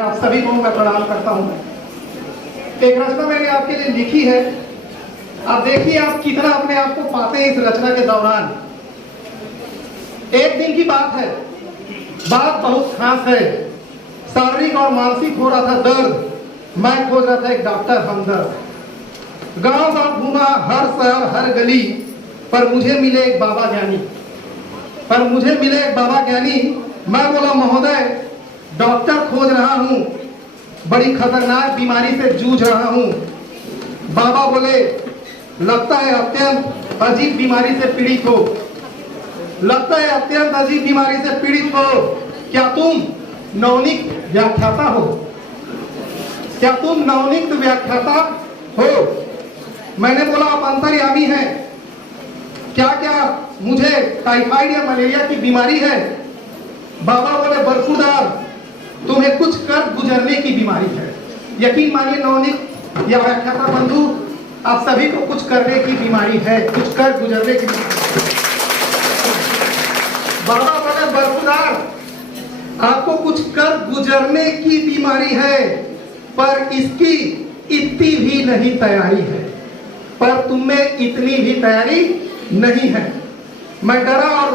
मैं आप सभी को मैं प्रणाम करता हूँ। एक रचना मैंने आपके लिए लिखी है, आप देखिए आप कितना अपने आप को पाते हैं इस रचना के दौरान। एक दिन की बात है, बात बहुत खास है, शारीरिक और मानसिक हो रहा था दर्द, मैं खोज रहा था एक डॉक्टर हमदर्द। गांव गांव घूमा, हर शहर हर गली, पर मुझे मिले एक बाबा ज्ञानी। मैं बोला महोदय डॉक्टर खोज रहा हूँ, बड़ी खतरनाक बीमारी से जूझ रहा हूँ। बाबा बोले लगता है अत्यंत अजीब बीमारी से पीड़ित हो, क्या तुम नवनीत व्याख्याता हो? मैंने बोला आप अंतर्यामी हैं, क्या मुझे टाइफाइड या मलेरिया की बीमारी है? बाबा बोले बरखुरदार तुम्हें कुछ कर गुजरने की बीमारी है। यकीन मानिए नवनीत या व्याख्याता बंधु, आप सभी को कुछ करने की बीमारी है, कुछ कर गुजरने की बीमारी। बाबा बोले बरखुरदार आपको कुछ कर गुजरने की बीमारी है, पर इसकी इतनी भी नहीं तैयारी है, पर तुम में इतनी भी तैयारी नहीं है। मैं डरा और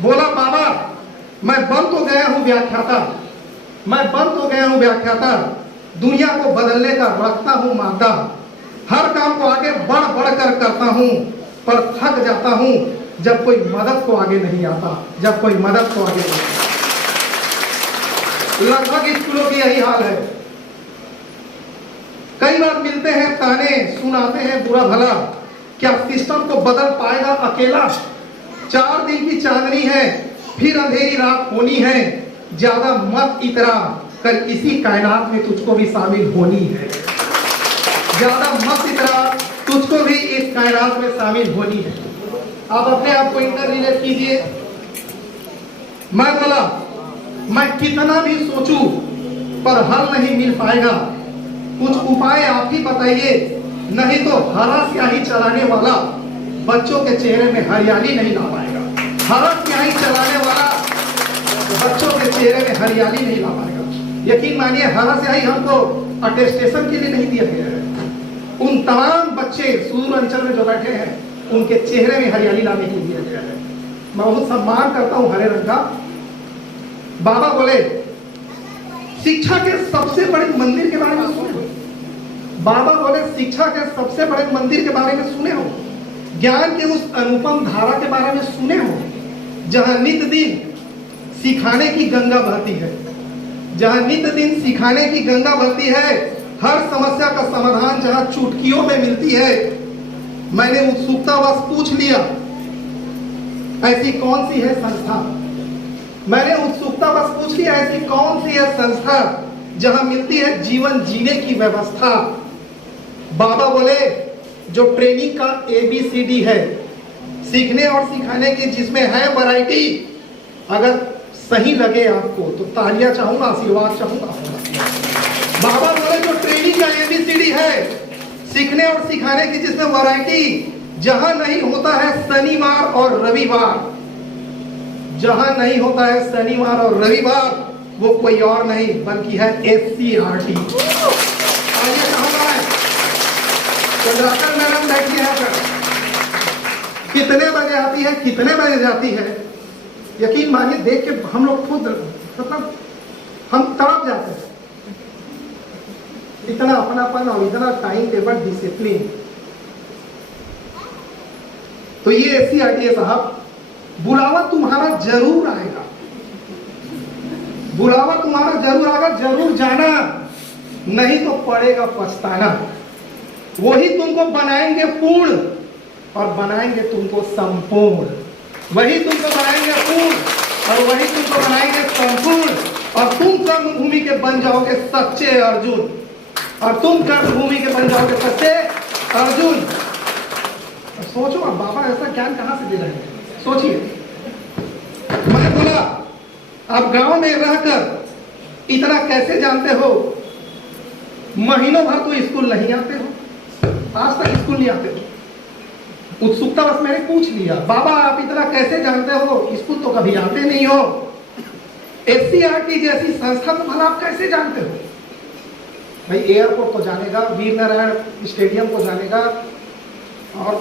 बोला बाबा मैं बन तो गया हूँ व्याख्याता, दुनिया को बदलने का रखता हूँ मादा, हर काम को आगे बढ़ कर करता हूँ, पर थक जाता हूँ जब कोई मदद को आगे नहीं आता। लगभग स्कूलों की यही हाल है। कई बार मिलते हैं, ताने सुनाते हैं बुरा भला, क्या सिस्टम को बदल पाएगा अकेला? 4 दिन की चांदनी है, फिर अंधेरी रात होनी है, ज्यादा मत इतरा, कल इसी कायनात में तुझको भी शामिल होनी है। ज्यादा मत इतरा, तुझको भी इस कायनात में शामिल होनी है। आप अपने आप को इंटर रिलेट कीजिए। मैं बोला मैं कितना भी सोचूं पर हल नहीं मिल पाएगा, कुछ उपाय आप ही बताइए, नहीं तो हरा स्याही चलाने वाला बच्चों के चेहरे में हरियाली नहीं ला पाएगा। यकीन मानिए हरा स्याही हमको अटेस्टेशन के लिए नहीं दिया गया है, उन तमाम बच्चे सुदूर अंचल में जो बैठे हैं उनके चेहरे में हरियाली लाने के लिए दिया गया है। मैं बहुत सम्मान करता हूँ हरे रंग का। बाबा बोले शिक्षा के सबसे बड़े मंदिर के बारे में सुने हो? सुने हो? ज्ञान के उस अनुपम धारा के बारे में सुने हो, जहां नित दिन सिखाने की गंगा बहती है, हर समस्या का समाधान जहां चुटकियों में मिलती है। मैंने उत्सुकतावश पूछ लिया ऐसी कौन सी है संस्था जहां मिलती है जीवन जीने की व्यवस्था। बाबा बोले जो ट्रेनिंग का ABCD है, सीखने और सिखाने की जिसमें है वैरायटी, अगर सही लगे आपको तो तालियां चाहूंगा, आशीर्वाद चाहूंगा। बाबा बोले जो ट्रेनिंग का ABCD है, सीखने और सिखाने की जिसमें वैरायटी, जहां नहीं होता है शनिवार और रविवार, वो कोई और नहीं बल्कि है SCRT। आइए कहूंगा मैं, चंद्राकर मैडम बैठी है पर कितने बजे आती है, कितने बजे जाती है, यकीन मानिए देख के हम लोग खुद मतलब हम तड़प जाते हैं। इतना अपनापन और इतना टाइम टेबल डिसिप्लिन। तो ये SCRT है साहब, बुलावा तुम्हारा जरूर आएगा, जरूर जाना, नहीं तो पड़ेगा पछताना। वही तुमको बनाएंगे पूर्ण और बनाएंगे तुमको संपूर्ण, और तुम कर्मभूमि के बन जाओगे सच्चे अर्जुन। सोचो अब बाबा ऐसा ज्ञान कहां से दे रहे हैं, सोचिए। मैं बोला आप गांव में रहकर इतना कैसे जानते हो? महीनों भर तो स्कूल नहीं आते हो, आज तक स्कूल नहीं आते हो। उत्सुकता बस मैंने पूछ लिया, बाबा आप इतना कैसे जानते हो? स्कूल तो कभी आते नहीं हो। एससीईआरटी जैसी संस्था को भला आप कैसे जानते हो? भाई एयरपोर्ट को जानेगा, वीर नारायण स्टेडियम को जानेगा और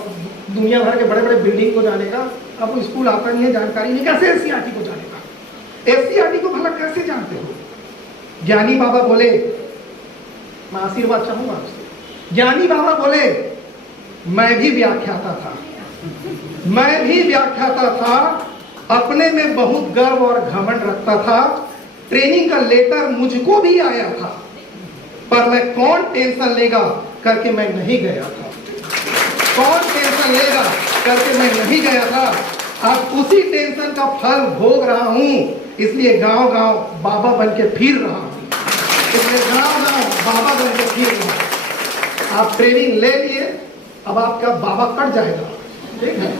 दुनिया भर के बड़े बड़े बिल्डिंग को जानेगा। आपको स्कूल आता नहीं है, जानकारी नहीं, कैसे एससीईआरटी को जानेगा? एससीईआरटी को भला कैसे जानते हो? ज्ञानी बाबा बोले, मैं आशीर्वाद चाहूंगा आपसे, ज्ञानी बाबा बोले मैं भी व्याख्याता था, मैं भी व्याख्याता था, अपने में बहुत गर्व और घमंड रखता था, ट्रेनिंग का लेटर मुझको भी आया था, पर मैं कौन टेंशन लेगा करके मैं नहीं गया था, कौन टेंशन लेगा करके मैं नहीं गया था। अब उसी टेंशन का फल भोग रहा हूं, इसलिए गांव गांव बाबा बन के फिर रहा हूं, इसलिए गांव गांव बाबा बन के फिर रहा हूं। आप ट्रेनिंग ले लिए, अब आपका बाबा कट जाएगा, ठीक है?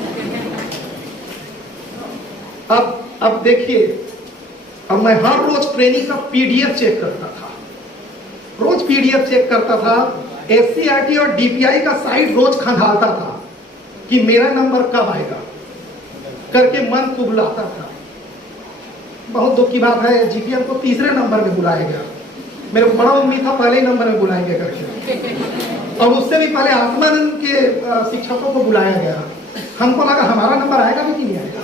अब देखिए, अब मैं हर रोज ट्रेनिंग का पीडीएफ चेक करता था, रोज पीडीएफ चेक करता था, एससीईआरटी और डीपीआई का साइट रोज खंगालता था कि मेरा नंबर कब आएगा करके मन कुबलाता था। बहुत दुख की बात है, जीपीएम को तीसरे नंबर में बुलाया गया। मेरे को बड़ा उम्मीद था पहले ही नंबर में बुलाएंगे करके, और उससे भी पहले आत्मानंद के शिक्षकों को बुलाया गया। हमको लगा हमारा नंबर आएगा भी कि नहीं आएगा।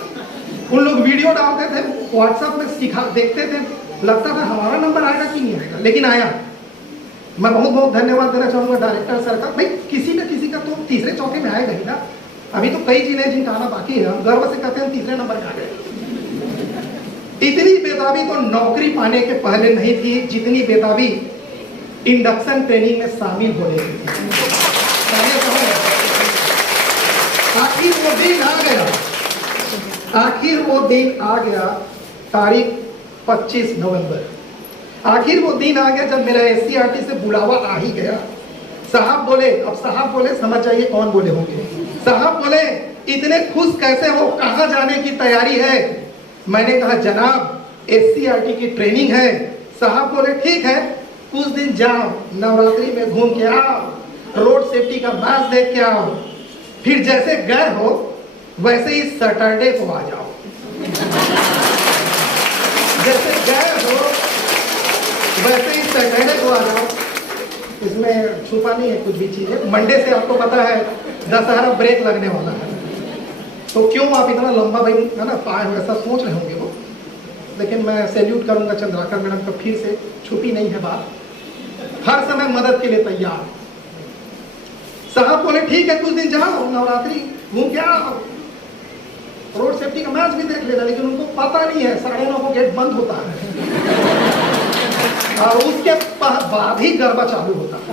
उन लोग वीडियो डालते थे व्हाट्सएप में, देखते थे, लगता था हमारा नंबर आएगा कि नहीं आएगा, लेकिन आया। मैं बहुत बहुत धन्यवाद देना चाहूंगा डायरेक्टर सर का। भाई किसी न किसी का तो तीसरे चौथे में आएगा ही ना। अभी तो कई जिले जिनका आना बाकी है, हम गर्व से कहते हैं तीसरे नंबर पे आ गए। इतनी बेताबी तो नौकरी पाने के पहले नहीं थी जितनी बेताबी इंडक्शन ट्रेनिंग में शामिल होने की थी। आखिर वो दिन आ गया, आखिर वो दिन आ गया, तारीख 25 नवंबर। आखिर वो दिन आ गया जब मेरा एससीईआरटी से बुलावा आ ही गया। साहब बोले, अब साहब बोले समझ जाइए कौन बोले होंगे। साहब बोले इतने खुश कैसे हो, कहाँ जाने की तैयारी है? मैंने कहा जनाब एससीईआरटी की ट्रेनिंग है। साहब बोले ठीक है, कुछ दिन जाओ, नवरात्रि में घूम के आओ, रोड सेफ्टी का मैच देख के आओ, फिर जैसे गए हो वैसे ही सैटरडे को आ जाओ। जैसे गए हो वैसे ही सैटरडे को आ जाओ। इसमें छुपा नहीं है कुछ भी चीज़ है। मंडे से आपको पता है दशहरा ब्रेक लगने वाला है, तो क्यों आप इतना लंबा भाई है ना पाए हो, ऐसा सोच रहे होंगे वो। लेकिन मैं सैल्यूट करूंगा चंद्राकर मैडम का, फिर से छुपी नहीं है बात, हर समय मदद के लिए तैयार। साहब बोले ठीक है कुछ दिन जाओ, नवरात्रि घूम के आओ, रोड सेफ्टी का मैच भी देख लेना। लेकिन उनको पता नहीं है 9:30 को गेट बंद होता है और उसके बाद ही गरबा चालू होता है।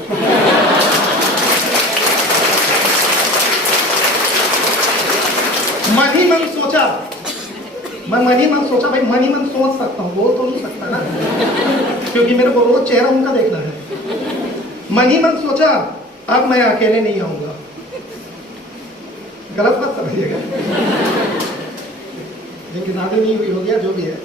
मन ही मन सोचा, मैं मन ही मन सोचा, भाई मन ही मन सोच सकता हूँ, बोल तो नहीं सकता ना, क्योंकि मेरे को रोज चेहरा उनका देखना है। मन ही मन सोचा अब मैं अकेले नहीं आऊंगा। गलत मत समझिएगा, लेकिन शादी नहीं हुई हो गया जो भी है।